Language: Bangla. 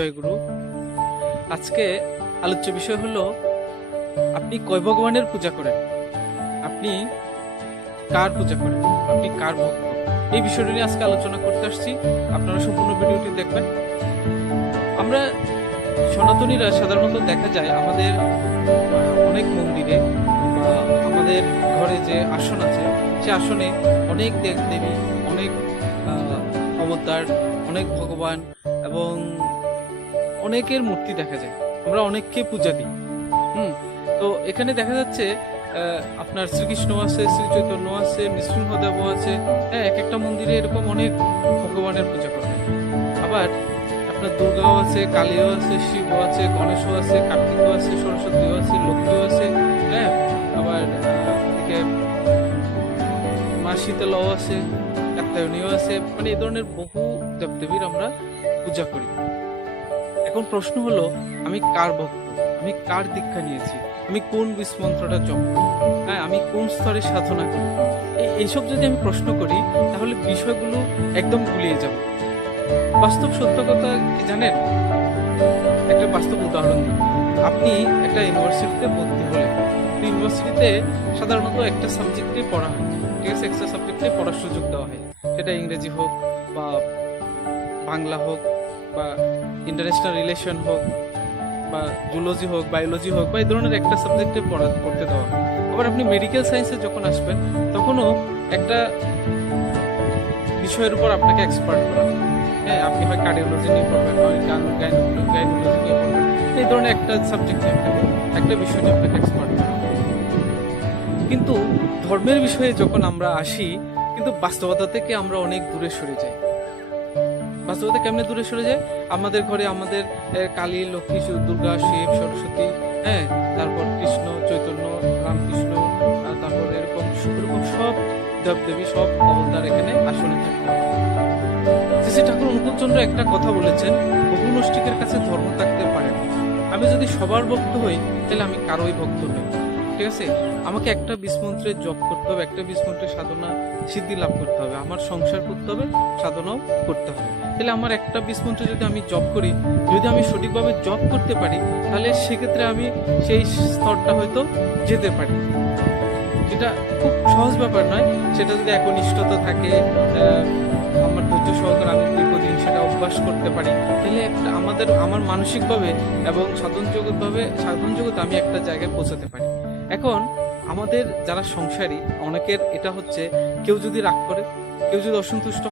জয়গুরু। আজকে আলোচ্য বিষয় হলো আপনি কয় ভগবানের পূজা করেন, আপনি কার পূজা করেন, আপনি কার ভক্ত। এই বিষয়টা নিয়ে আজকে আলোচনা করতে আসছি। আপনারা সম্পূর্ণ ভিডিওটি দেখবেন। আমরা সনাতনীরা সাধারণত দেখা যায় আমাদের অনেক মন্দিরে বা আমাদের ঘরে যে আসন আছে সে আসনে অনেক দেব দেবী, অনেক অবতার, অনেক ভগবান এবং অনেকের মূর্তি দেখা যায়। আমরা অনেককে পূজা দিই। তো এখানে দেখা যাচ্ছে আপনার শ্রীকৃষ্ণ আছে, শ্রী চৈতন্য আছে, নৃসিংহদেব আছে। হ্যাঁ, এক একটা মন্দিরে এরকম অনেক ভগবানের পূজা করা হয়। আবার আপনার দুর্গাও আছে, কালীও আছে, শিবও আছে, গণেশও আছে, কার্তিকও আছে, সরস্বতীও আছে, লক্ষ্মীও আছে। হ্যাঁ, আবার এদিকে মা শীতলাও আছে, কাত্যায়নীও আছে। মানে এই ধরনের বহু দেবদেবীর আমরা পূজা করি। এখন প্রশ্ন হলো, আমি কার ভক্ত, আমি কার দীক্ষা নিয়েছি, আমি কোন বীজ মন্ত্রটা জপ করি, হ্যাঁ, আমি কোন স্তরে সাধনা করি। এইসব যদি আমি প্রশ্ন করি তাহলে বিষয়গুলো একদম গুলিয়ে যাব। বাস্তব সত্য কথা কি জানেন? একটা বাস্তব উদাহরণ দিই। আপনি একটা ইউনিভার্সিটিতে ভর্তি হলেন। ইউনিভার্সিটিতে সাধারণত একটা সাবজেক্টে পড়া হয়, ঠিক আছে, একটা সাবজেক্টে পড়ার সুযোগ দেওয়া হয়। সেটা ইংরেজি হোক বা বাংলা হোক বা ইন্টারন্যাশনাল রিলেশন হোক বা জুলজি হোক, বায়োলজি হোক, বা এই ধরনের একটা সাবজেক্টে পড়তে দেওয়া হয়। আবার আপনি মেডিকেল সায়েন্সে যখন আসবেন তখনও একটা বিষয়ের উপর আপনাকে এক্সপার্ট করা হয়। হ্যাঁ, আপনি হয় কার্ডিওলজি নিয়ে পড়বেন, হয় গাইনোলজি নিয়ে পড়বেন। এই ধরনের একটা সাবজেক্টে আপনাকে, একটা বিষয় নিয়ে আপনাকে এক্সপার্ট করা হয়। কিন্তু ধর্মের বিষয়ে যখন আমরা আসি, কিন্তু বাস্তবতা থেকে আমরা অনেক দূরে সরে যাই। বাস্তবতা কেমনে দূরে সরে যায়? আমাদের ঘরে আমাদের কালী, লক্ষ্মী, দুর্গা, শিব, সরস্বতী, হ্যাঁ, তারপর কৃষ্ণ, চৈতন্য, রামকৃষ্ণ, তারপর এরকম সব দেবদেবী, সব অবতার এখানে আসনে থাকে। শ্রী ঠাকুর অনুকূলচন্দ্র একটা কথা বলেছেন, বহু নষ্টিকের কাছে ধর্ম থাকতে পারে না। আমি যদি সবার ভক্ত হই তাহলে আমি কারোই ভক্ত নই। ঠিক আছে, আমাকে একটা বীজমন্ত্রের জপ করতে হবে, একটা বীজমন্ত্রের সাধনা সিদ্ধি লাভ করতে হবে, আমার সংসার করতে হবে, সাধনাও করতে হবে। তাহলে আমার একটা বীজমন্ত্র যদি আমি জপ করি, যদি আমি সঠিকভাবে জপ করতে পারি, তাহলে সেক্ষেত্রে আমি সেই স্তরটা হয়তো যেতে পারি। এটা খুব সহজ ব্যাপার নয়। সেটা যদি একনিষ্ঠতা থাকে, আমার ধৈর্য সহকারে আমি দীর্ঘদিন সেটা অভ্যাস করতে পারি, তাহলে আমার মানসিকভাবে এবং সাধন জগতে আমি একটা জায়গায় পৌঁছাতে পারি। এখন আমাদের যারা সংসারী, অনেকের এটা হচ্ছে, কেউ যদি রাগ করে, কেউ যদি অসন্তুষ্ট